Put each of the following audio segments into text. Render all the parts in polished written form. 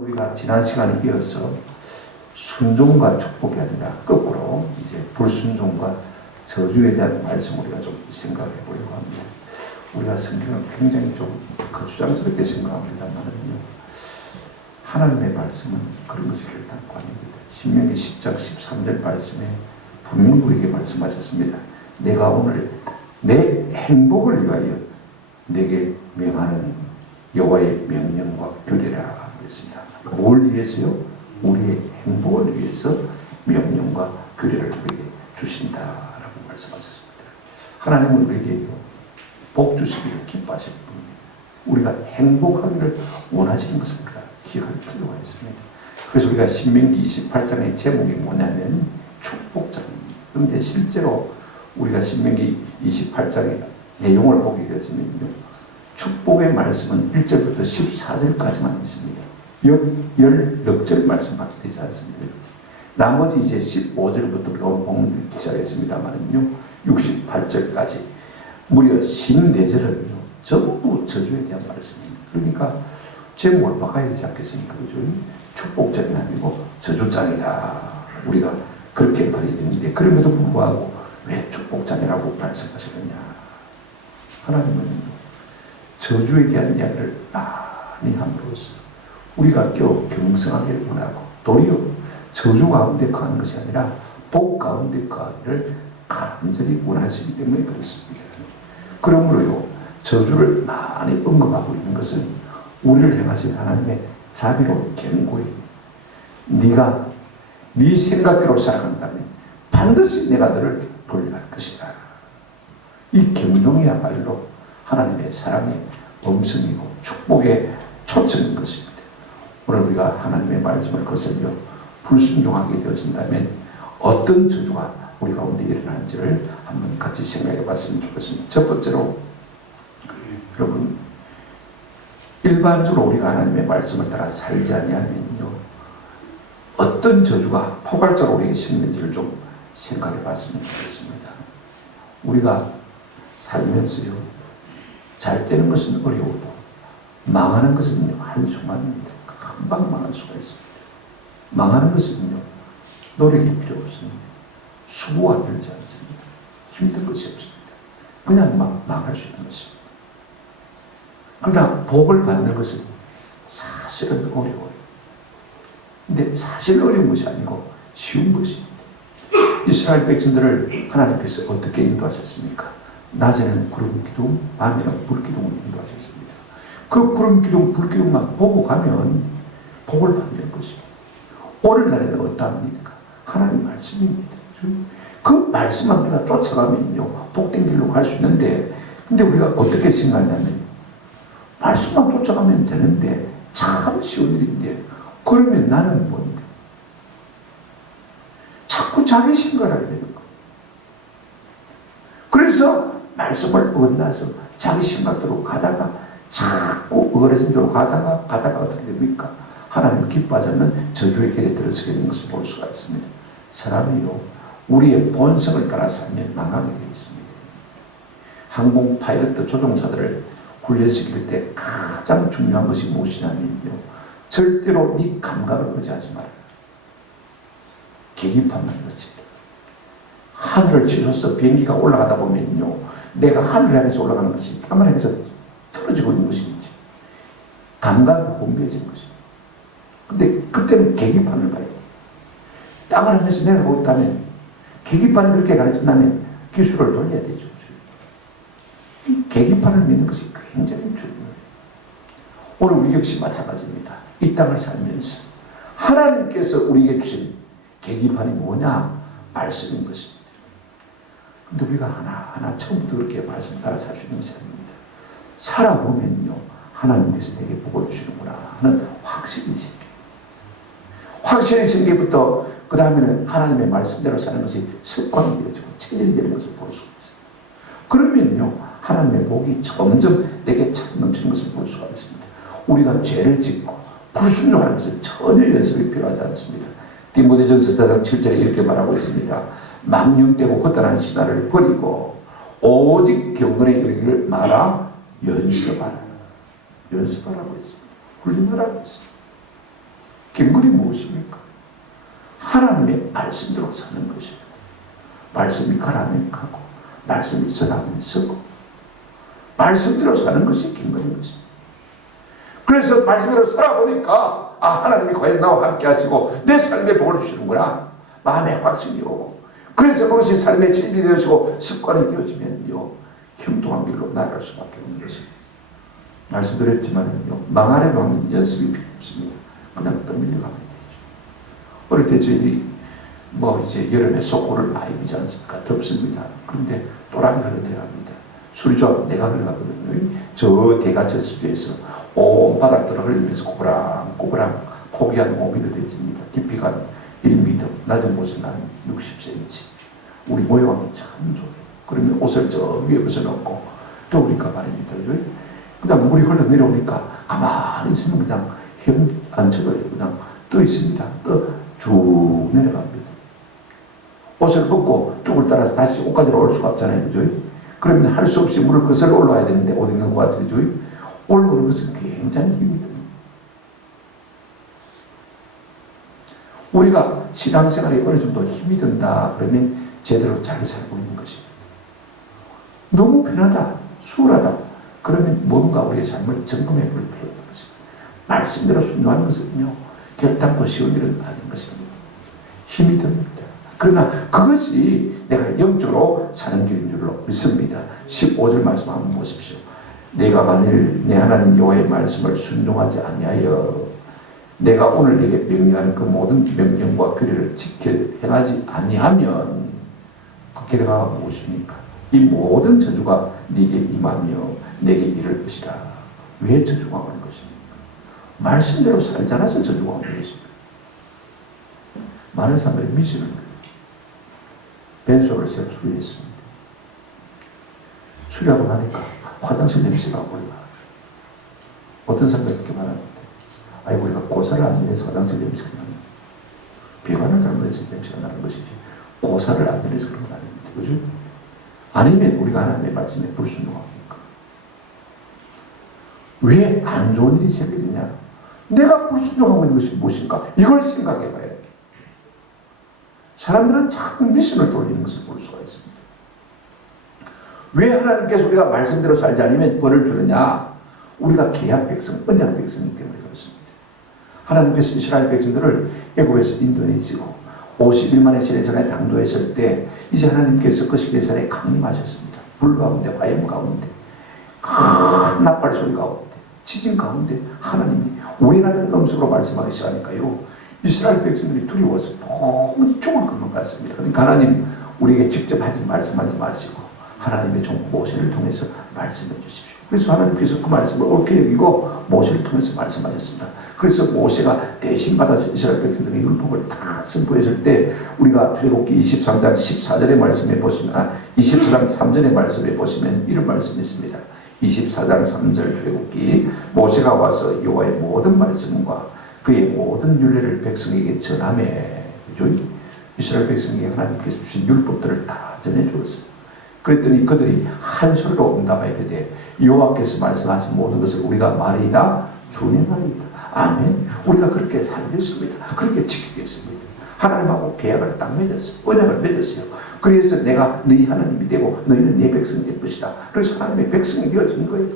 우리가 지난 시간에 이어서 순종과 축복이 아니라 거꾸로 이제 불순종과 저주에 대한 말씀 우리가 좀 생각해 보려고 합니다. 우리가 성경을 굉장히 좀 거추장스럽게 생각합니다만은요, 하나님의 말씀은 그런 것이 결단코 아닙니다. 신명기 10장 13절 말씀에 분명히 우리에게 말씀하셨습니다. 내가 오늘 내 행복을 위하여 내게 명하는 여호와의 명령과 규례라 그랬습니다. 뭘 위해서요? 우리의 행복을 위해서 명령과 규례를 우리에게 주신다라고 말씀하셨습니다. 하나님은 우리에게 복 주시기를 기뻐하실 분입니다. 우리가 행복하기를 원하시는 것을 우리가 기억할 필요가 있습니다. 그래서 우리가 신명기 28장의 제목이 뭐냐면 축복장입니다. 그런데 실제로 우리가 신명기 28장의 내용을 보게 되었으면요, 축복의 말씀은 1절부터 14절까지만 있습니다. 16절 말씀밖에 되지 않습니다. 나머지 이제 15절부터 보면 시작했습니다만요, 68절까지 무려 14절은요, 전부 저주에 대한 말씀입니다. 그러니까 제목을 바꿔야 되지 않겠습니까? 그죠? 축복장이 아니고 저주장이다. 우리가 그렇게 말이 되는데, 그럼에도 불구하고 왜 축복장이라고 말씀하시느냐? 하나님은 저주에 대한 이야기를 많이 함으로써 우리가 겨우 경성하기를 원하고, 도리어 저주 가운데 거하는 것이 아니라 복 가운데 거하기를 간절히 원하시기 때문에 그렇습니다. 그러므로요, 저주를 많이 언급하고 있는 것은 우리를 향하신 하나님의 자비로운 경고에, 네가 네 생각대로 살아간다면 반드시 내가 너를 벌할 것이다. 이 경종이야말로 하나님의 사랑의 음성이고 축복의 초청인 것입니다. 오늘 우리가 하나님의 말씀을 거슬려 불순종하게 되어진다면 어떤 저주가 우리 가운데 일어나는지를 한번 같이 생각해 봤으면 좋겠습니다. 첫 번째로, 여러분, 일반적으로 우리가 하나님의 말씀을 따라 살지 아니하면요, 어떤 저주가 포괄적으로 우리에게 심는지를 좀 생각해 봤으면 좋겠습니다. 우리가 살면서요, 잘 되는 것은 어려워도 망하는 것은요, 한순간입니다. 금방 망할 수가 있습니다. 망하는 것은요, 노력이 필요 없습니다. 수고가 들지 않습니다. 힘든 것이 없습니다. 그냥 막 망할 수 있는 것입니다. 그러나 복을 받는 것은 사실은 어려워요. 근데 사실 어려운 것이 아니고 쉬운 것입니다. 이스라엘 백성들을 하나님께서 어떻게 인도하셨습니까? 낮에는 구름 기둥, 밤에는 불 기둥을 인도하셨습니다. 그 구름 기둥, 불 기둥만 보고 가면 복을 받는 것입니다. 오늘날에는 어떠합니까? 하나님 말씀입니다. 그 말씀만 우리가 쫓아가면요, 복된 길로 갈 수 있는데, 근데 우리가 어떻게 생각하냐면, 말씀만 쫓아가면 되는데, 참 쉬운 일인데, 그러면 나는 뭔데? 자꾸 자기 생각을 하게 되는 거예요. 그래서 말씀을 어긋나서 자기 생각대로 가다가 자꾸 어그러진 대로 가다가 어떻게 됩니까? 하나님 기뻐하지 않는 저주의 길에 들어서게 되는 것을 볼 수가 있습니다. 사람이요, 우리의 본성을 따라 살면 망하게 되어 있습니다. 항공 파일럿 조종사들을 훈련시킬 때 가장 중요한 것이 무엇이냐면요, 절대로 네 감각을 의지하지 마라. 계기판만 의지. 하늘을 치러서 비행기가 올라가다 보면요, 내가 하늘을 향해서 올라가는 것이 땅을 향해서 떨어지고 있는 것인지 감각이 혼비해진 것입니다. 근데 그때는 계기판을 봐야 돼요. 땅을 향해서 내려가고 있다면, 계기판이 그렇게 가르친다면 기술을 돌려야 되죠. 이 계기판을 믿는 것이 굉장히 중요해요. 오늘 우리 역시 마찬가지입니다. 이 땅을 살면서 하나님께서 우리에게 주신 계기판이 뭐냐? 말씀인 것입니다. 근데 우리가 하나하나 처음부터 그렇게 말씀 따라 살 수 있는 것이 아닙니다. 살아보면요, 하나님께서 내게 복을 주시는구나 하는 확신이 생겨요. 확신이 생기부터 그 다음에는 하나님의 말씀대로 사는 것이 습관이 되어지고 체질이 되는 것을 볼 수가 있습니다. 그러면요, 하나님의 복이 점점 내게 차 넘치는 것을 볼 수가 있습니다. 우리가 죄를 짓고 불순종하는 것은 전혀 연습이 필요하지 않습니다. 디모데전서 4장 7절에 이렇게 말하고 있습니다. 망령되고 헛다른 신화를 버리고 오직 경건에 이르기를 말아 연습하라. 연습하라고 했습니다. 훈련하라고 했습니다. 경건이 무엇입니까? 하나님의 말씀대로 사는 것입니다. 말씀이 가라면 가고 말씀이 서라면 서고 말씀대로 사는 것이 경건인 것입니다. 그래서 말씀대로 살아보니까 하나님이 과연 나와 함께 하시고 내 삶에 복을 주시는구나 마음에 확신이 오고, 그래서 그것이 삶의 진리 되어지고 습관이 되어지면요 형통한 길로 나아갈 수밖에 없는 것입니다. 말씀드렸지만요 망하려고 하면 연습이 필요 없습니다. 그냥 떠밀려 가면 되죠. 어릴 때 저희들이 이제 여름에 속고를 많이 비지 않습니까? 덥습니다. 그런데 또랑이 흘러내려갑니다. 수리조합 내가 흘러가거든요. 저 대가 저수지에서 온 바닥들을 흘리면서 꼬부랑 포기한 5m 되집니다. 깊이가 1m, 낮은 곳은 한 60cm. 우리 모양이 참 좋아요. 그러면 옷을 저 위에 벗어놓고 더우니까 말입니다. 그 다음 물이 흘러내려오니까 가만히 있으면 그냥 안 쳐져요. 그냥 떠 있습니다. 쭉 내려갑니다. 옷을 벗고 뚝을 따라서 다시 옷까지 올 수가 없잖아요. 그죠? 그러면 할 수 없이 물을 거슬러 올라와야 되는데 어디 있는 것 같아요. 그죠? 올라오는 것은 굉장히 힘이 듭니다. 우리가 신앙생활에 어느 정도 힘이 든다 그러면 제대로 잘 살고 있는 것입니다. 너무 편하다, 수월하다 그러면 뭔가 우리의 삶을 점검해 볼 필요가 있는 것입니다. 말씀대로 순종하는 것은요 결단도 쉬운 일은 아닌 것입니다. 힘이 듭니다. 그러나 그것이 내가 영적으로 사는 길인 줄로 믿습니다. 15절 말씀 한번 보십시오. 내가 만일 내 하나님 여호와의 말씀을 순종하지 아니하여 내가 오늘 네게 명령하는 그 모든 명령과 규례를 지켜 행하지 아니하면 그 결과가 무엇입니까? 이 모든 저주가 네게 임하며 내게 이를 것이라. 왜 저주가 오는 것입니까? 말씀대로 살지 않아서 저주가 오는 것입니다. 많은 사람들이 미신을 벤소를 새로 수리했습니다. 수리하고 나니까 화장실 냄새가 올라. 어떤 사람들이 그렇게 말합니다. 아이고 우리가 고사를 안 지내서 화장실 냄새가 나는 배관을 잘못해서 냄새가 나는 것이지 고사를 안 지내서 그런 건 아닙니다. 그죠? 아니면 우리가 하나님의 말씀에 불순종합니까? 왜 안 좋은 일이 생기느냐? 내가 불순종하고 있는 것이 무엇인가? 이걸 생각해 봐야 돼요. 사람들은 자꾸 미신을 돌리는 것을 볼 수가 있습니다. 왜 하나님께서 우리가 말씀대로 살지 않으면 벌을 주느냐? 우리가 계약 백성, 언약 백성이기 때문에 그렇습니다. 하나님께서 이스라엘 백성들을 애굽에서 인도해주고 51만의 시내산에 당도했을 때 이제 하나님께서 그 시내산에 강림하셨습니다. 불 가운데, 화염 가운데, 큰 나팔 소리 가운데, 지진 가운데 하나님이 우연하던 음성으로 말씀하기 시작하니까요. 이스라엘 백성들이 두려워서 너무 죽을 것만 같습니다. 그러니까 하나님 우리에게 직접 말씀하지 마시고 하나님의 종 모세를 통해서 말씀해 주십시오. 그래서 하나님께서 그 말씀을 옳게 여기고 모세를 통해서 말씀하셨습니다. 그래서 모세가 대신 받아서 이스라엘 백성들에게 율법을 다 선포했을 때 우리가 출애굽기 23장 14절의 말씀에 보시면 24장 3절의 말씀에 보시면 이런 말씀이 있습니다. 24장 3절 출애굽기 모세가 와서 여호와의 모든 말씀과 그의 모든 율례를 백성에게 전하매, 그죠? 이스라엘 백성에게 하나님께서 주신 율법들을 다 전해주었어요. 그랬더니 그들이 한 소리로 응답하여 이르되 여호와께서 말씀하신 모든 것을 우리가 말이다 준행하리이다. 아멘. 우리가 그렇게 살겠습니다. 그렇게 지키겠습니다. 하나님하고 계약을 딱 맺었어요. 언약을 맺었어요. 그래서 내가 너희 하나님이 되고 너희는 내 백성이 될 것이다. 그래서 하나님의 백성이 되어진 거예요.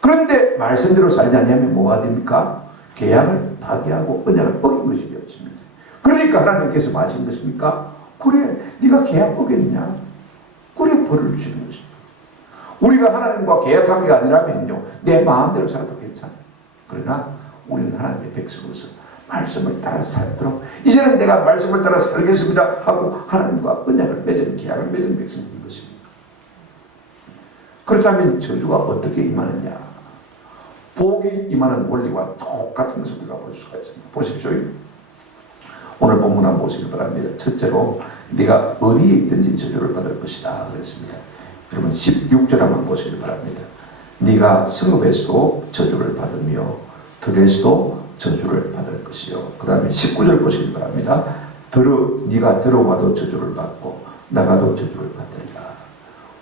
그런데 말씀대로 살지 않으면 뭐가 됩니까? 계약을 파기하고 언약을 어긴 것이 되었습니다. 그러니까 하나님께서 뭐 하신 것입니까? 그래, 네가 계약 어겼냐? 그래, 벌을 주시는 것입니다. 우리가 하나님과 계약한 게 아니라면요, 내 마음대로 살아도 괜찮아요. 그러나 우리는 하나님의 백성으로서 말씀을 따라 살도록 이제는 내가 말씀을 따라 살겠습니다 하고 하나님과 언약을 맺은 계약을 맺은 백성인 것입니다. 그렇다면 저주가 어떻게 임하느냐? 복이 임하는 원리와 똑같은 것을 우리가 볼 수가 있습니다. 보십시오. 오늘 본문 한번 보시기 바랍니다. 첫째로 네가 어디에 있든지 저주를 받을 것이다 그랬습니다. 여러분 16절 한번 보시기 바랍니다. 네가 성읍에서도 저주를 받으며 들에서도 저주를 받을 것이요. 그 다음에 19절 보시기 바랍니다. 네가 들어와도 저주를 받고 나가도 저주를 받으리라.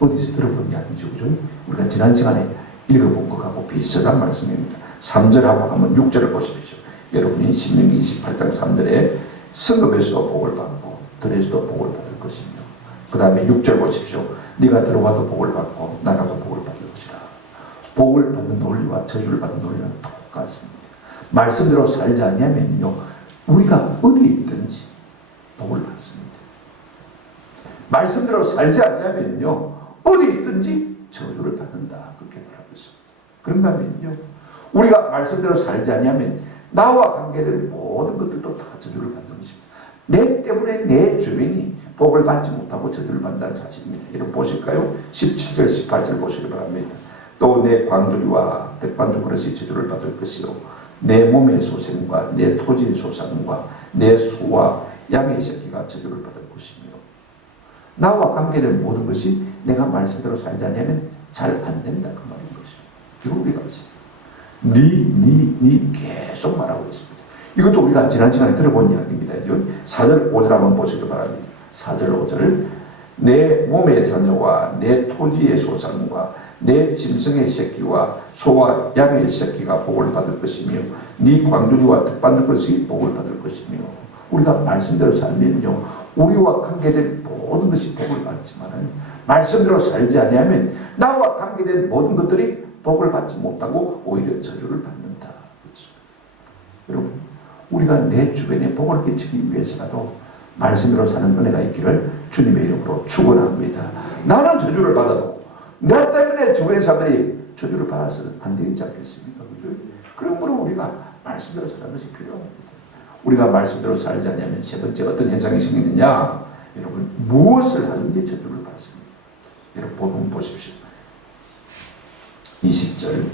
어디서 들어본 이야기죠? 그죠? 우리가 지난 시간에 읽어본 것하고 비슷한 말씀입니다. 3절하고 한번 6절을 보십시오. 여러분이 신명기 28장 3절에 성읍에서도 복을 받고 들에서도 복을 받을 것이며, 그 다음에 6절 보십시오. 네가 들어와도 복을 받고 나가도 복을 받을 것이다. 복을 받는 논리와 저주를 받는 논리는 똑같습니다. 말씀대로 살지 않으면요, 우리가 어디에 있든지 복을 받습니다. 말씀대로 살지 않으면요, 어디 있든지 저주를 받는다. 그렇게 말하고 있습니다. 그런가 하면요, 우리가 말씀대로 살지 않으면 나와 관계된 모든 것들도 다 저주를 받는 것입니다. 내 때문에 내 주변이 복을 받지 못하고 저주를 받는다는 사실입니다. 여러분 보실까요? 17절 18절 보시기 바랍니다. 또 내 광주리와 백반주 그릇이 저주를 받을 것이요 내 몸의 소생과 내 토지의 소산과 내 소와 양의 새끼가 저주를 받을 것이며, 나와 관계된 모든 것이 내가 말씀대로 살지 않으면 잘 안 된다 그 말인 것입니다. 이거 우리가 있습니다. 니 계속 말하고 있습니다. 이것도 우리가 지난 시간에 들어본 이야기입니다. 4절 5절 한번 보시기 바랍니다. 4절 5절 내 몸의 자녀와 내 토지의 소산과 내 짐승의 새끼와 소와 양의 새끼가 복을 받을 것이며 네 광주리와 특반줄 것이 복을 받을 것이며, 우리가 말씀대로 살면요, 우리와 관계된 모든 것이 복을 받지만 말씀대로 살지 아니하면 나와 관계된 모든 것들이 복을 받지 못하고 오히려 저주를 받는다. 그렇죠? 여러분, 우리가 내 주변에 복을 끼치기 위해서라도 말씀대로 사는 은혜가 있기를 주님의 이름으로 축원합니다. 나는 저주를 받아도 나 때문에 주변의 사람들이 저주를 받아서는 안 되지 않겠습니까? 그렇죠? 그러므로 우리가 말씀대로 사는 것이 필요합니다. 우리가 말씀대로 살지 않으면 세 번째 어떤 현상이 생기느냐? 여러분, 무엇을 하든지 저주를 받습니다. 여러분 본문 보십시오. 20절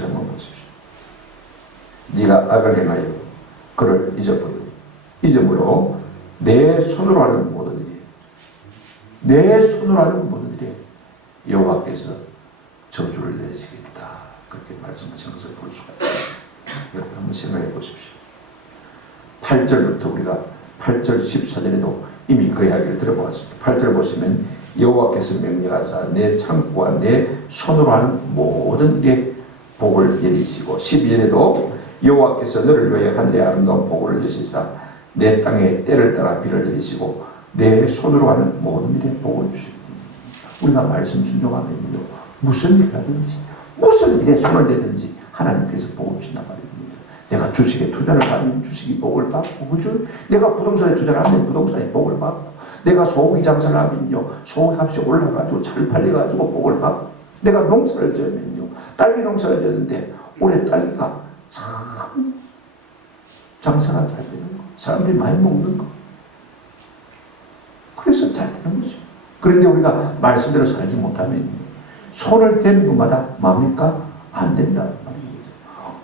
한번 보십시오. 네가 악을 행하여 그를 잊음으로 내 손으로 하는 모든 일에 여호와께서 저주를 내시겠다. 그렇게 말씀하시는 것을 볼 수가 있습니다. 여러분 한번 생각해 보십시오. 8절부터 우리가 8절 14절에도 이미 그 이야기를 들어보았습니다. 8절 보시면 여호와께서 명령하사 내 창고와 내 손으로 하는 모든 일에 복을 내리시고, 12절에도 여호와께서 너를 위하여 하늘의 아름다운 복을 여시사 내 땅에 때를 따라 비를 내리시고 내 손으로 하는 모든 일에 복을 주십니다. 우리가 말씀 순종하면요, 무슨 일을 하든지 무슨 일에 손을 대든지 하나님께서 복을 주신단 말입니다. 내가 주식에 투자를 하면 주식이 복을 받고, 그죠? 내가 부동산에 투자를 하면 부동산이 복을 받고, 내가 소고기 장사를 하면요, 소고기 값이 올라가지고 잘 팔려가지고 복을 받고, 내가 농사를 지으면요, 딸기 농사를 지었는데 올해 딸기가 참 장사가 잘 되는 거, 사람들이 많이 먹는 거, 그래서 잘 되는 거죠. 그런데 우리가 말씀대로 살지 못하면 손을 대는 것마다 뭡니까? 안 된다 말입니다.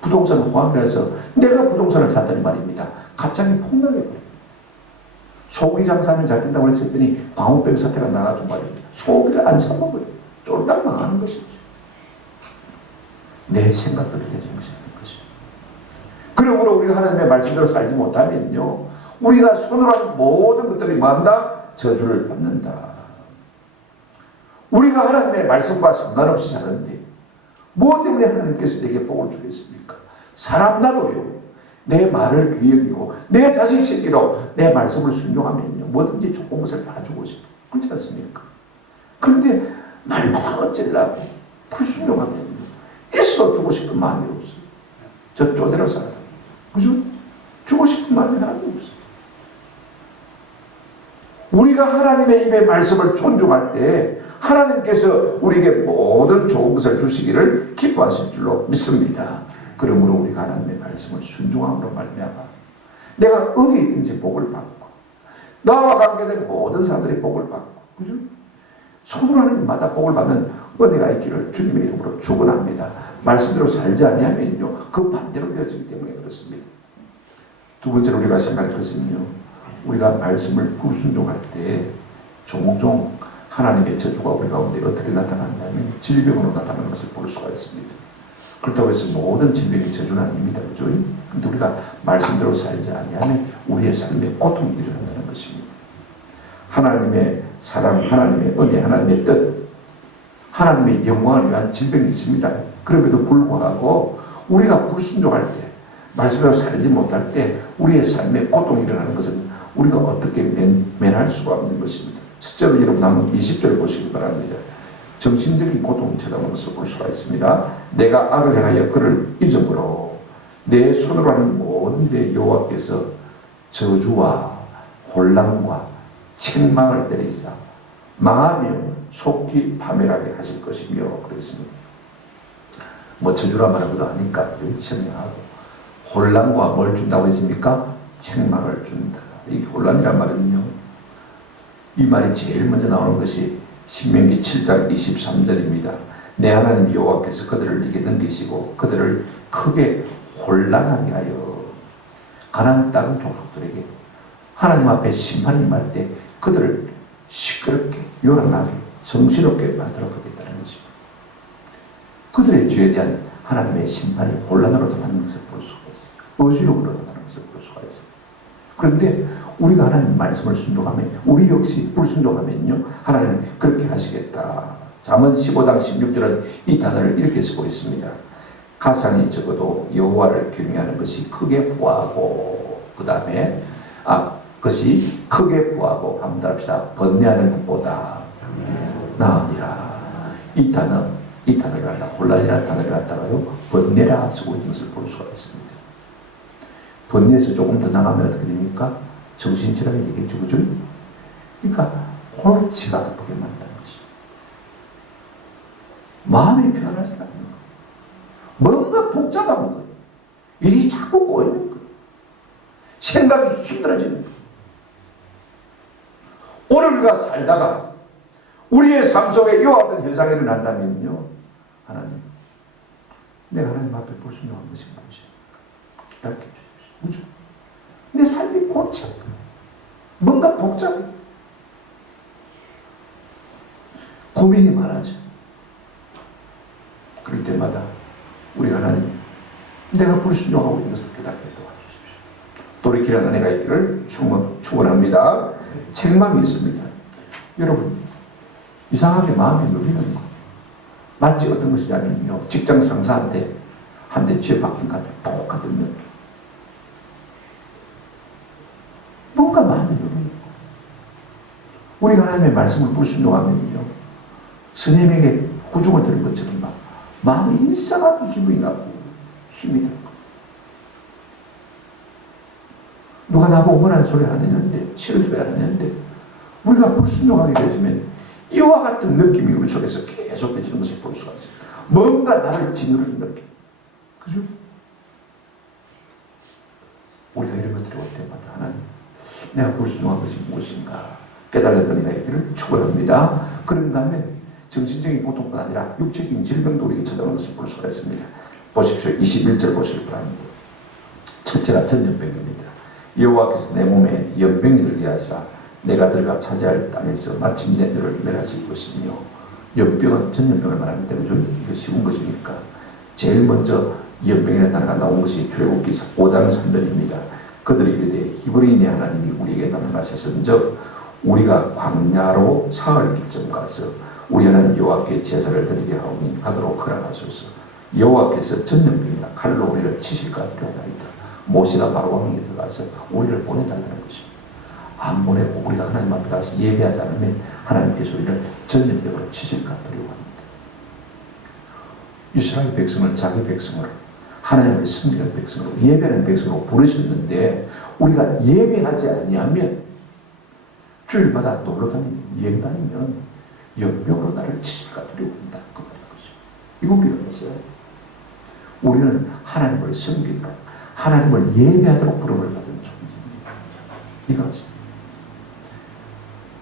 부동산 호황이라서 내가 부동산을 샀더니 말입니다, 갑자기 폭락해버려요. 소고기 장사하면 잘 된다고 했더니 광우병 사태가 나가지고 말입니다, 소고기를 안 사먹어요. 쫄딱 망하는 것이죠. 내 생각대로 되지 않는 것이죠. 그러므로 우리가 하나님의 말씀대로 살지 못하면요, 우리가 손으로 하는 모든 것들이 뭐한다? 저주를 받는다. 우리가 하나님의 말씀과 상관없이 사는데 무엇 때문에 하나님께서 내게 복을 주겠습니까? 사람 나도요, 내 말을 귀히 여기고 내 자식 새끼로 내 말씀을 순종하면요, 뭐든지 좋은 것을 다 주고 싶어. 그렇지 않습니까? 그런데 말마다 어쩌려고 불순종하면요, 있어 주고 싶은 마음이 없어요. 저 쪼대로 살아요. 그죠? 주고 싶은 마음이 하나도 없어요. 우리가 하나님의 입의 말씀을 존중할 때 하나님께서 우리에게 모든 좋은 것을 주시기를 기뻐하실 줄로 믿습니다. 그러므로 우리가 하나님의 말씀을 순종함으로 말미암아 내가 어디 있든지 복을 받고, 나와 관계된 모든 사람들이 복을 받고, 그죠? 손으로 하는 일마다 복을 받는 은혜가 있기를 주님의 이름으로 축원합니다. 말씀대로 살지 아니하면요, 그 반대로 되어지기 때문에 그렇습니다. 두 번째로 우리가 생각할 것은요, 우리가 말씀을 불순종할 때 종종 하나님의 저주가 우리 가운데 어떻게 나타나냐면 질병으로 나타나는 것을 볼 수가 있습니다. 그렇다고 해서 모든 질병이 저주는 아닙니다. 그죠? 그런데 우리가 말씀대로 살지 아니하면 우리의 삶에 고통이 일어난다는 것입니다. 하나님의 사랑, 하나님의 은혜, 하나님의 뜻, 하나님의 영광을 위한 질병이 있습니다. 그럼에도 불구하고 우리가 불순종할 때, 말씀대로 살지 못할 때 우리의 삶에 고통이 일어나는 것은 우리가 어떻게 면할 수가 없는 것입니다. 실제로 여러분 한번 20절 보시기 바랍니다. 정신적인 고통을 찾아오는 것을 볼 수가 있습니다. 내가 악을 행하여 그를 잊음으로 내 손으로 하는 모든 일에 여호와께서 저주와 혼란과 책망을 내리사 망하며 속히 파멸하게 하실 것이며 그랬습니다. 뭐 저주라 말하고도 하니까 설명하고 혼란과 뭘 준다고 했습니까? 책망을 준다. 이 혼란이란 말은요, 이 말이 제일 먼저 나오는 것이 신명기 7장 23절입니다. 내 하나님 여호와께서 그들을 네게 넘기시고 그들을 크게 혼란하게 하여 가나안 땅 족속들에게 하나님 앞에 심판이 임할 때 그들을 시끄럽게 요란하게 정신없게 만들어 보겠다는 것입니다. 그들의 죄에 대한 하나님의 심판이 혼란으로 드러나는 것을 볼 수가 있어요. 어지러움으로 드러나는 것을 볼 수가 있어요. 그런데 우리가 하나님 말씀을 순종하면, 우리 역시 불순종하면요, 하나님 그렇게 하시겠다. 잠언 15장 16절은 이 단어를 이렇게 쓰고 있습니다. 가산이 적어도 여호와를 경외하는 것이 크게 부하고, 그 다음에 그것이 크게 부하고, 한번 답시다. 번뇌하는 것보다 나으니라. 이 단어를 갖다 혼란이라는 단어를 갖다가요 번뇌라 쓰고 있는 것을 볼 수가 있습니다. 번뇌에서 조금 더 나가면 어떻게 됩니까? 정신질환이 되겠죠, 그죠? 그러니까 골치가 아프게 만든다는 것이죠. 마음이 편하지 않는 거, 뭔가 복잡한 거, 일이 자꾸 꼬이는 거, 생각이 힘들어지는 거. 오늘 우리가 살다가 우리의 삶 속에 이와 같은 현상이 일어난다면요, 하나님, 내가 하나님 앞에 불순종한 것이 무엇이야? 기다려 주십시오. 그죠? 내 삶이 골치 아파. 뭔가 복잡해. 고민이 많아져. 그럴 때마다 우리 하나님, 내가 불순종하고 있는 것을 깨닫게 도와주십시오. 돌이키는 은혜가 있기를 축원합니다. 책망이 있습니다. 여러분, 이상하게 마음이 눌리는 거. 마치 어떤 것이냐면요, 직장 상사한테 한 대 쥐어 박힌 것 같아. 똑같은 느낌. 뭔가 마음이 눌리는 거. 우리가 하나님의 말씀을 불순종하면요, 스님에게 구중을 들은 것처럼 막 마음이 이상하게 기분이 나고 힘이 들고. 누가 나보고 원하는 소리 안 했는데, 싫은 소리 안 했는데, 우리가 불순종하게 되면 이와 같은 느낌이 우리 속에서 계속해지는 것을 볼 수가 있습니다. 뭔가 나를 짓누르는 느낌. 그죠? 우리가 이런 것들이 올 때마다 하나님, 내가 불순종한 것이 무엇인가 깨달은 은혜가 있기를 축원합니다. 그런가 하면 정신적인 고통뿐 아니라 육체적인 질병도 우리에게 찾아오는 것을 볼 수가 있습니다. 보십시오. 21절 보시기 바랍니다. 첫째가 전염병입니다. 여호와께서 내 몸에 연병이 들게 하사 내가 들어가 차지할 땅에서 마침내 너를 멸하실 것이며, 연병은 전염병을 말합니다. 그죠? 이거 쉬운 것이니까. 제일 먼저 연병이라는 단어가 나온 것이 출애굽기 5장 3절입니다. 그들이 이르되 히브리인의 하나님이 우리에게 나타나셨은즉 우리가 광야로 사흘 길쯤 가서 우리 하나님 여호와께 제사를 드리게 하오니 가도록 허락하소서. 여호와께서 전염병이나 칼로 우리를 치실까 두려워하리이다. 모세가 바로 왕에게 들어가서 우리를 보내달라는 것입니다. 안 보내고 우리가 하나님 앞에 가서 예배하지 않으면 하나님께서 우리를 전염병으로 치실까 두려워합니다. 이스라엘 백성을 자기 백성으로, 하나님을 섬기는 백성으로, 예배하는 백성으로 부르셨는데 우리가 예배하지 아니하면, 주일마다 놀러 다니면, 여행 다니면 연병으로 나를 치실까 두려워한다. 그 말인 것이죠. 이거 우리가 했어요. 우리는 하나님을 섬기도록, 하나님을 예배하도록 부름을 받은 존재입니다. 이거지.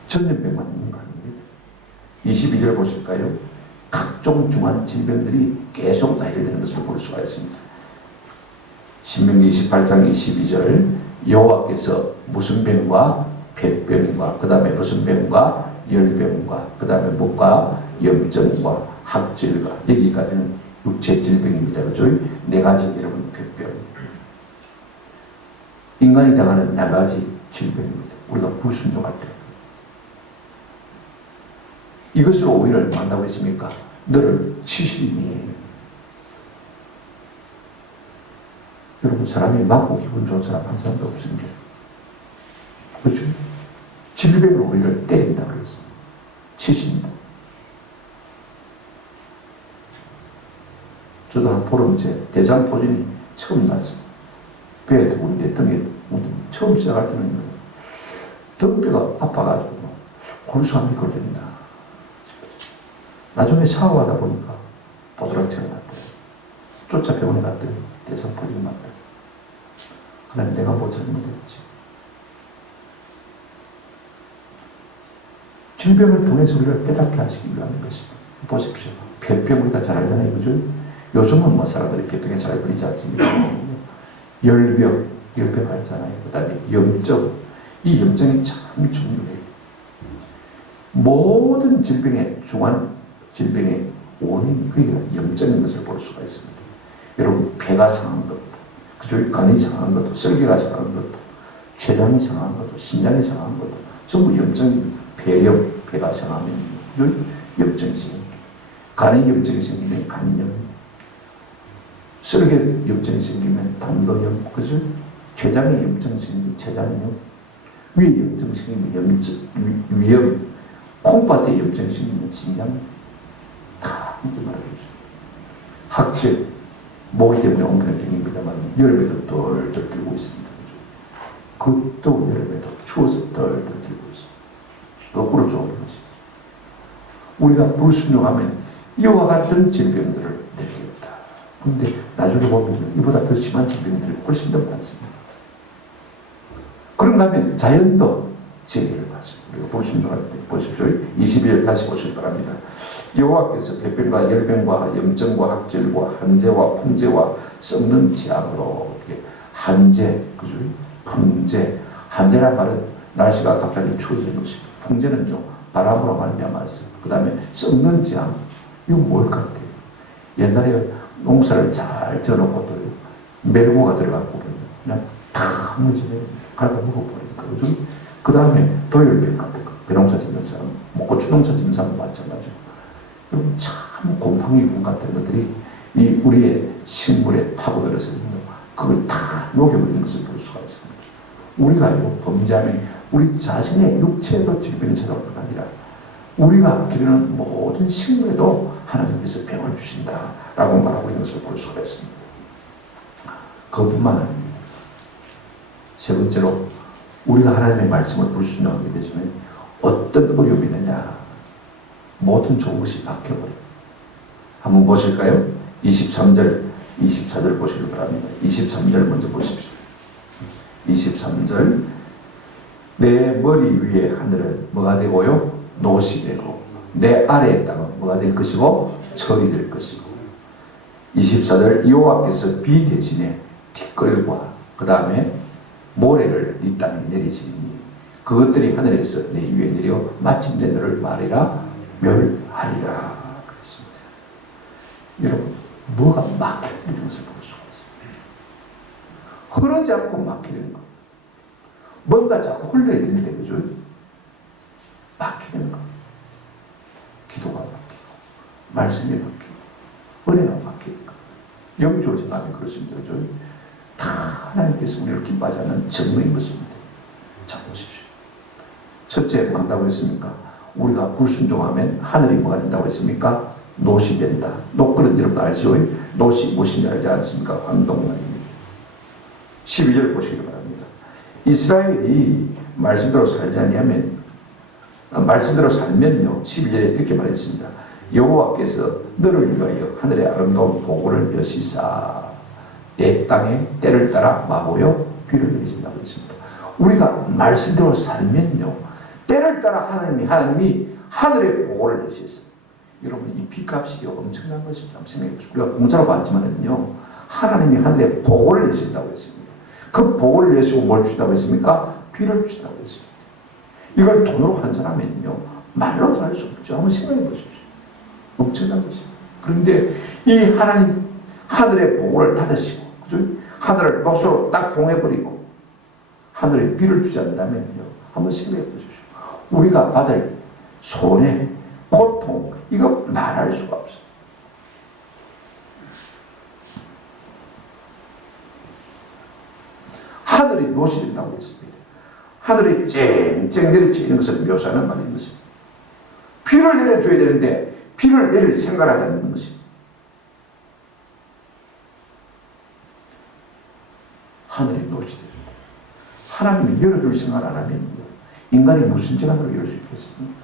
전염병만 있는 거 아닙니다. 22절 보실까요? 각종 중한 질병들이 계속 나열되는 것을 볼 수가 있습니다. 신명기 28장 22절, 여호와께서 무슨 병과 폐병과 그 다음에 무슨 병과 열병과 그 다음에 목과 염증과 학질과, 여기까지는 육체 질병입니다. 그죠? 네 가지 여러분 폐병. 인간이 당하는 네 가지 질병입니다. 우리가 불순종할 때. 이것으로 오히려 만나고 있습니까? 너를 치시리니. 여러분, 사람이 맞고 기분 좋은 사람 한 사람도 없습니다. 그렇죠? 질병으로 우리를 때린다 그랬습니다. 치신다. 저도 한 보름째 대장포진이 처음 났습니다. 배에 우리 등에 처음 시작할 때는 등뼈가 아파가지고 골수암이 걸린다. 나중에 샤워하다 보니까 보드락체가 났대요. 쫓아 병원에 갔더니 대장포진이 났대요. 하나님, 내가 뭐 잘못했지? 질병을 통해서 우리를 깨닫게 하시기 위한 것입니다. 보십시오. 폐병 우리가 잘 알잖아요. 그죠? 요즘은 뭐 사람들이 폐병에 잘 걸리지 않습니까? 열병 알잖아요. 그 다음에 염증. 이 염증이 참 중요해요. 모든 질병의 중한 질병의 원인이 그게 염증인 것을 볼 수가 있습니다. 여러분, 폐가 상한 것도, 그죠? 간이 상한 것도, 설계가 상한 것도, 췌장이 상한 것도, 심장이 상한 것도 전부 염증입니다. 폐염, 폐가 상하면 염증이 생깁니다. 간에 염증이 생기면 간염, 설계 염증이 생기면 당도염, 그죠? 췌장에 염증이 생기면 췌장염, 위에 염증이 생기면 위염, 콩팥에 염증이 생기면 신장, 다 이렇게 말해주죠. 학질, 모기 때문에 옮기는 병입니다만 여름에도 덜덜 들고 있습니다. 그것도 여름에도 추워서 덜덜 들고 있습니다. 거꾸로 좋은 것이죠. 우리가 불순종하면 이와 같은 질병들을 내리겠다. 그런데 나중에 보면 이보다 더 심한 질병들이 훨씬 더 많습니다. 그런가 하면 자연도 재해를 받습니다. 우리가 불순종할 때 보십시오. 21절 다시 보시기 바랍니다. 여호와께서 폐병과 열병과 염증과 학질과 한재와 풍재와 썩는 지압으로, 한재, 그죠? 풍재. 한재란 말은 날씨가 갑자기 추워지는 것입니다. 풍재는요, 바람으로 말미암아서. 그 다음에 썩는 지압. 이거 뭘 같아요? 옛날에 농사를 잘 지어놓고도 멜고가 들어가고 그냥 다 무너지네. 갈고 먹어버리니까. 그죠? 그 다음에 도열병 같은 거. 배농사 짓는 사람, 뭐 고추농사 짓는 사람 마찬가지고. 참 곰팡이균 같은 것들이 이 우리의 식물에 파고들어서 그걸 다 녹여버리는 것을 볼 수가 있습니다. 우리가 이거 범죄하면 우리 자신의 육체에도 질병이 찾아올 뿐 아니라 우리가 기르는 모든 식물에도 하나님께서 병을 주신다라고 말하고 있는 것을 볼 수가 있습니다. 그것뿐만 아닙니다. 세 번째로, 우리가 하나님의 말씀을 불순종하게 되면 어떤 어려움이 있느냐, 모든 좋은 것이 바뀌어버려요. 한번 보실까요? 23절, 24절 보시기 바랍니다. 23절 먼저 보십시오. 23절, 내 머리 위에 하늘은 뭐가 되고요? 노시 되고, 내 아래의 땅은 뭐가 될 것이고? 철이 될 것이고. 24절, 여호와께서 비 대신에 티끌과 그 다음에 모래를 네 땅에 내리시니 그것들이 하늘에서 내 위에 내려 마침내 너를 말이라 멸하리라 그랬습니다. 여러분, 뭐가 막히는 것을 볼 수가 있습니다. 흐르지 않고 막히는 것. 뭔가 자꾸 흘러야 되는데, 그죠? 막히는 것. 기도가 막히고, 말씀이 막히고, 은혜가 막히는 것. 영주의 마음이 그렇습니다. 그죠? 다 하나님께서 우리를 기뻐하지 않는 증거인 것입니다. 자, 보십시오. 첫째, 뭐 한다고 했습니까? 우리가 불순종하면 하늘이 뭐가 된다고 했습니까? 노시 된다. 노크는 여러분 알죠? 노시 무엇인지 알지 않습니까? 황동만입니다. 12절 보시기 바랍니다. 이스라엘이 말씀대로 살지 아니하면, 말씀대로 살면요, 12절에 이렇게 말했습니다. 여호와께서 너를 위하여 하늘의 아름다운 보고를 여시사 내 땅에 때를 따라 마보여 비를 내리신다고 했습니다. 우리가 말씀대로 살면요, 때를 따라 하나님이 하늘의 보고를 내셨어요. 여러분, 이 비값이 엄청난 것입니다. 우리가 공짜로 받지만은요, 하나님이 하늘의 보고를 내신다고 했습니다. 그 보고를 내시고 뭘 주다고 했습니까? 비를 주다고 했습니다. 이걸 돈으로 환산하면요, 말로도 할 수 없죠. 한번 생각해 보십시오. 엄청난 것입니다. 그런데 이 하나님, 하늘의 보고를 닫으시고, 그죠? 하늘을 녹수로 딱 봉해버리고, 하늘에 비를 주지 않는다면요, 한번 생각해 보십시오. 우리가 받을 손해, 고통, 이거 말할 수가 없어요. 하늘이 노시된다고 했습니다. 하늘이 쨍쨍 내려치는 것을 묘사하는 말인 것입니다. 비를 내려줘야 되는데 비를 내릴 생각을 하지 않는 것입니다. 하늘이 노시됩니다. 하나님이 열어줄 생각을 안 하면 인간이 무슨 재간으로 열 수 있겠습니까?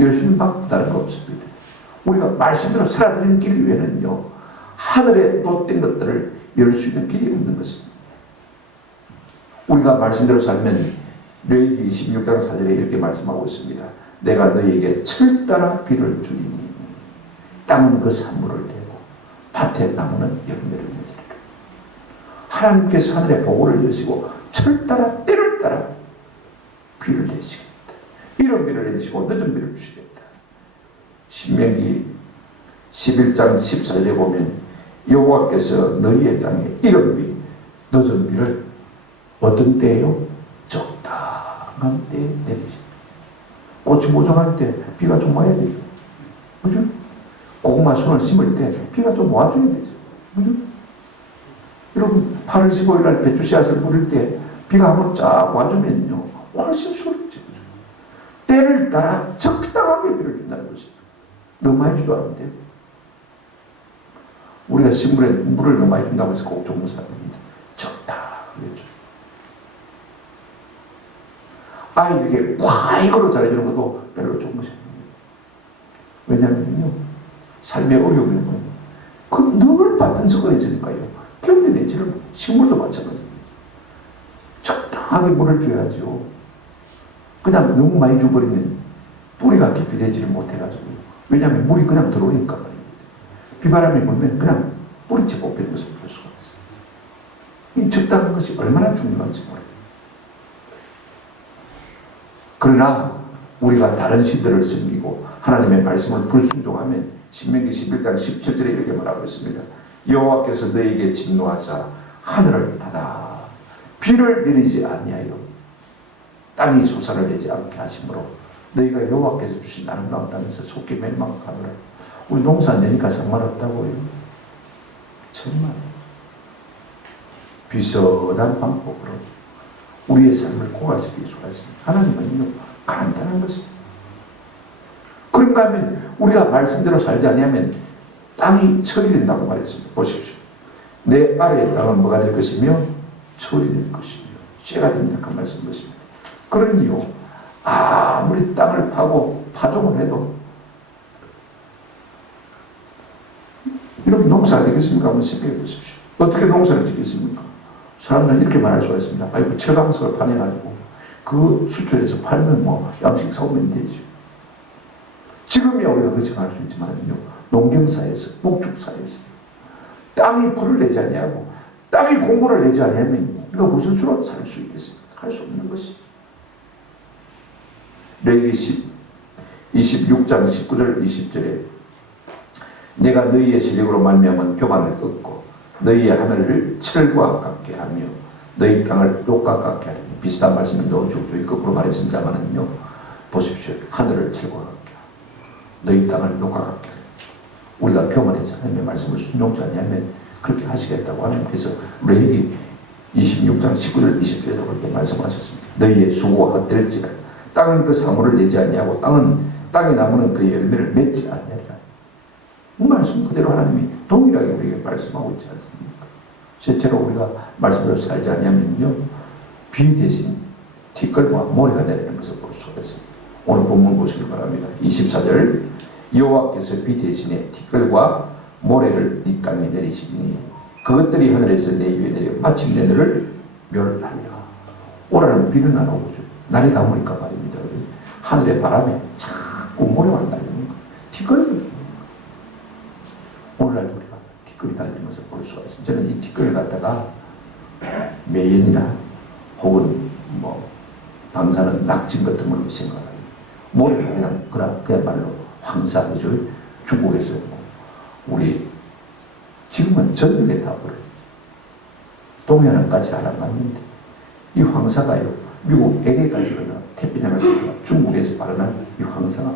열 수 있는 방법 다른 거 없습니다. 우리가 말씀대로 살아드리는 길 위에는요, 하늘에 놓된 것들을 열 수 있는 길이 없는 것입니다. 우리가 말씀대로 살면 레위기 26장 4절에 이렇게 말씀하고 있습니다. 내가 너희에게 철따라 비를 주리니 땅은 그 산물을 내고 밭의 나무는 열매를 맺으리라. 하나님께서 하늘의 보고를 여시고 철따라 때를 따라 비를 내시겠다. 이른 비를 내리시고 늦은 비를 주시겠다. 신명기 11장 14절에 보면 여호와께서 너희의 땅에 이른 비 늦은 비를 어떤 때예요? 적당한 때에 내리십니다. 꽃이 모종할 때 비가 좀 와야 되죠. 그죠? 고구마 순을 심을 때 비가 좀 와줘야 되죠. 그죠? 여러분 8월 15일 날 배추 씨앗을 뿌릴 때 비가 한번 쫙 와주면요 훨씬 수월하죠. 때를 따라 적당하게 비를 준다는 것입니다. 너무 많이 주도 않는데요. 우리가 식물에 물을 너무 많이 준다고 해서 꼭 좋은 사람입니다. 적당하게 줘. 아이들에게 과익으로 잘해주는 것도 별로 좋은 것이 아닙니다. 왜냐하면요, 삶의 어려움은 그 늘 받던 습관이 있으니까요. 견뎌내지를 식물도 마찬가지입니다. 적당하게 물을 줘야죠. 그냥 너무 많이 줘버리면 뿌리가 깊이 되지를 못해가지고, 왜냐하면 물이 그냥 들어오니까 말입니다. 비바람이 불면 그냥 뿌리채 뽑히는 것을 볼 수가 있어요. 이 적당한 것이 얼마나 중요한지 모릅니다. 그러나 우리가 다른 신들을 섬기고 하나님의 말씀을 불순종하면 신명기 11장 17절에 이렇게 말하고 있습니다. 여호와께서 너희에게 진노하사 하늘을 닫아 비를 내리지 아니하여 땅이 소산을 내지 않게 하심으로 너희가 여호와께서 주신 아름다운 땅에서 속히 멸망하노라. 우리 농사 안 되니까 상관없다고요. 정말 비슷한 방법으로 우리의 삶을 고갈시킬 수가 있습니다. 하나님은요 간단한 것입니다. 그런가 하면 우리가 말씀대로 살지 아니하면 땅이 처리된다고 말했습니다. 보십시오. 내 아래의 땅은 뭐가 될 것이며 처리될 것이며 쇠가 됩니다. 그 말씀 것입니다. 그러니요 아무리 땅을 파고 파종을 해도 이렇게 농사가 되겠습니까? 한번 생각해 보십시오. 어떻게 농사를 짓겠습니까? 사람들은 이렇게 말할 수가 있습니다. 아이고, 철강석을 파내가지고 그 수출해서 팔면 뭐 양식 사오면 되죠. 지금이야 우리가 그렇게 할 수 있지만요, 농경사회에서, 목축사회에서 땅이 불을 내지 않냐고, 땅이 공물을 내지 않으면 이거 무슨 수로 살 수 있겠습니까? 할 수 없는 것이. 레위기 26장 19절 20절에 내가 너희의 실력으로 말미암은 교만을 꺾고 너희의 하늘을 철과 같게 하며 너희 땅을 녹과 같게 하리니, 비슷한 말씀을 저희 거꾸로 말했습니다만은요, 보십시오. 하늘을 철과 같게 하고 너희 땅을 녹과 같게 하리니, 우리가 교만해서 하나님의 말씀을 순종치 않으면 그렇게 하시겠다고 하는, 그래서 레위기 26장 19절 20절에도 그렇게 말씀하셨습니다. 너희의 수고가 헛될지라 땅은 그 사물을 내지 아니하고 땅의 나무는 그 열매를 맺지 아니하리라. 그 말씀 그대로 하나님이 동일하게 우리에게 말씀하고 있지 않습니까? 실제로 우리가 말씀대로 살지 않으면요, 비 대신 티끌과 모래가 내리는 것을 볼 수가 있습니다. 오늘 본문 보시기 바랍니다. 24절 여호와께서 비 대신에 티끌과 모래를 네 땅에 내리시니 그것들이 하늘에서 내 위에 내려 마침내 너를 멸하리라. 오라는 비는 안 오죠. 날이 감으니까 말입니다. 하늘의 바람에 자꾸 모래가 날리는 거예요. 티끌을 오늘날 우리가 티끌이 달리는 것을 볼 수가 있습니다. 저는 이 티끌을 갖다가 매연이나 혹은 뭐 방사능 낙진 같은 걸로 생각해요. 모래가 그야말로 황사, 그죠? 중국에서 우리 지금은 전역에 다 버려요. 동해안까지 잘 안 갔는데 이 황사가요, 미국 에게까지 가거나 태평양을 가거나 중국에서 발현한 이 황사가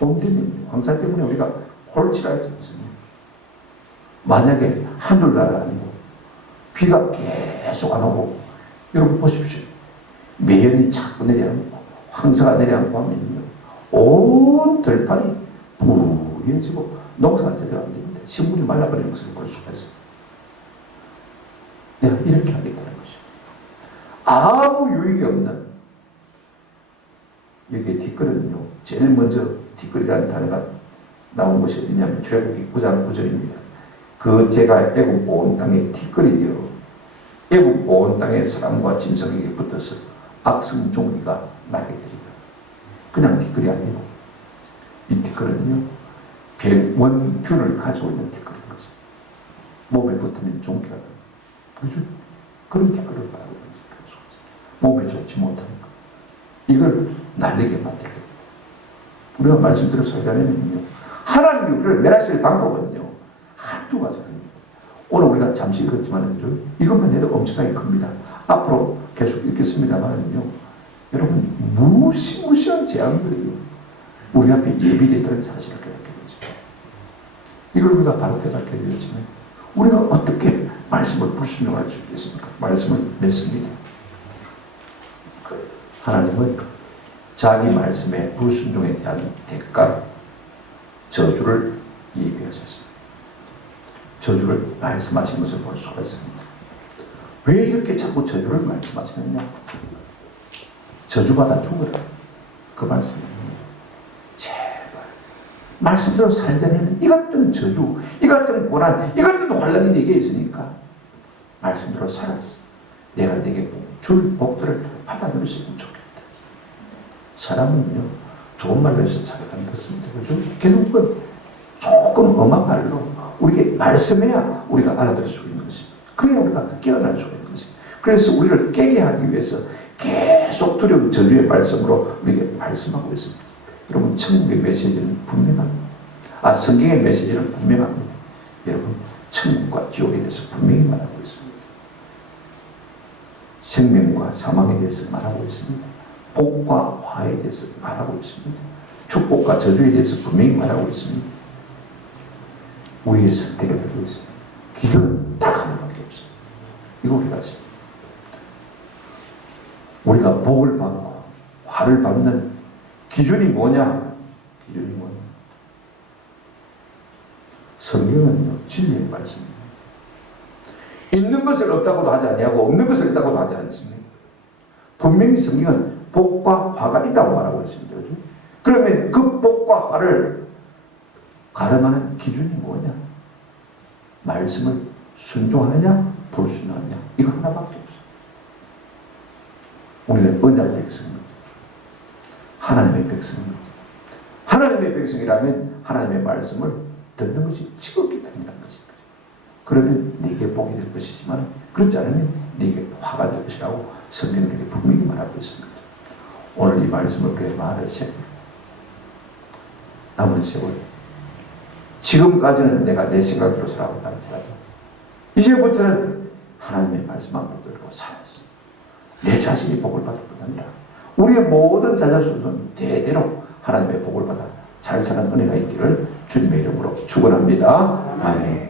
봄 되면 황사 때문에 우리가 홀치라지 않습니다. 만약에 한둘날 아니고 비가 계속 안 오고, 여러분 보십시오. 매연이 자꾸 내려앉고 황사가 내려앉고 하면요, 온 들판이 부해지고 농사가 제대로 안 됩니다. 식물이 말라버리는 것을 볼 수가 있습니다. 내가 이렇게 하겠다는 것이죠. 아무 유익이 없는, 여기에 뒷글은요, 제일 먼저 뒷글이라는 단어가 나온 것이 어디냐면 출애굽기 9장 9절입니다. 그 제가 애굽 온 땅에 뒷글이요, 애굽 온 땅의 사람과 짐승에게 붙어서 악성 종기가 나게 되리라. 그냥 뒷글이 아니고, 이 뒷글은요, 원균을 가지고 있는 뒷글인 거죠. 몸에 붙으면 종기가 나요. 그죠? 그런 뒷글을 말하고 있는 거죠. 몸에 좋지 못하니까. 이걸 날리게 만들어요. 우리가 말씀드려서 하려면요, 하나님이 우리를 멸하실 방법은요, 한두 가지입니다. 오늘 우리가 잠시 읽었지만 이것만 해도 엄청나게 큽니다. 앞으로 계속 읽겠습니다만요, 여러분 무시무시한 재앙들이요, 우리 앞에 예비되던 사실을 깨닫게 되죠. 이걸 우리가 바로 깨닫게 되었지만 우리가 어떻게 말씀을 불순종할 수 있겠습니까? 말씀을 맺습니다. 하나님은 자기 말씀의 불순종에 대한 대가, 저주를 예비하셨습니다. 저주를 말씀하신 것을 볼 수가 있습니다. 왜 이렇게 자꾸 저주를 말씀하시느냐? 저주받아 죽어라. 그 말씀입니다. 제발 말씀대로 살자면 이 같은 저주, 이 같은 고난, 이 같은 환란이 내게 있으니까 말씀대로 살았어. 내가 내게 줄 복들을 받아들일 수 있으면 좋겠다. 사람은요, 좋은 말로 해서 잘 안 듣습니다. 그죠? 결국은 조금 엄한 말로 우리에게 말씀해야 우리가 알아들을 수 있는 것입니다. 그래야 우리가 깨어날 수가 있는 것입니다. 그래서 우리를 깨게 하기 위해서 계속 두려운 저주의 말씀으로 우리에게 말씀하고 있습니다. 여러분, 천국의 메시지는 분명합니다. 성경의 메시지는 분명합니다. 여러분, 천국과 지옥에 대해서 분명히 말하고 있습니다. 생명과 사망에 대해서 말하고 있습니다. 복과 화에 대해서 말하고 있습니다. 축복과 저주에 대해서 분명히 말하고 있습니다. 우리의 선택에 들고 있습니다. 기준은 딱 하나밖에 없습니다. 이거 우리가 아십니다. 우리가 복을 받고 화를 받는 기준이 뭐냐? 기준이 뭐냐? 성경은요, 진리의 말씀입니다. 있는 것을 없다고도 하지 아니하고 없는 것을 있다고도 하지 않습니다. 분명히 성경은 복과 화가 있다고 말하고 있습니다. 그러면 그 복과 화를 가름하는 기준이 뭐냐? 말씀을 순종하느냐, 불순종하느냐, 이거 하나밖에 없어요. 우리는 언약의 백성입니다. 하나님의 백성입니다. 하나님의 백성이라면 하나님의 말씀을 듣는 것이 지극히 당연한 것입니다. 그러면 네게 복이 될 것이지만 그렇지 않으면 네게 화가 될 것이라고 성경은 이렇게 분명히 말하고 있습니다. 오늘 이 말씀을 그에 말하세요. 남은 세월, 지금까지는 내가 내 생각대로 살아왔다 할지라도 이제부터는 하나님의 말씀만 붙들고 살았어. 내 자신이 복을 받을 뿐 아니라 우리의 모든 자녀수는 대대로 하나님의 복을 받아 잘 사는 은혜가 있기를 주님의 이름으로 축원합니다. 아멘.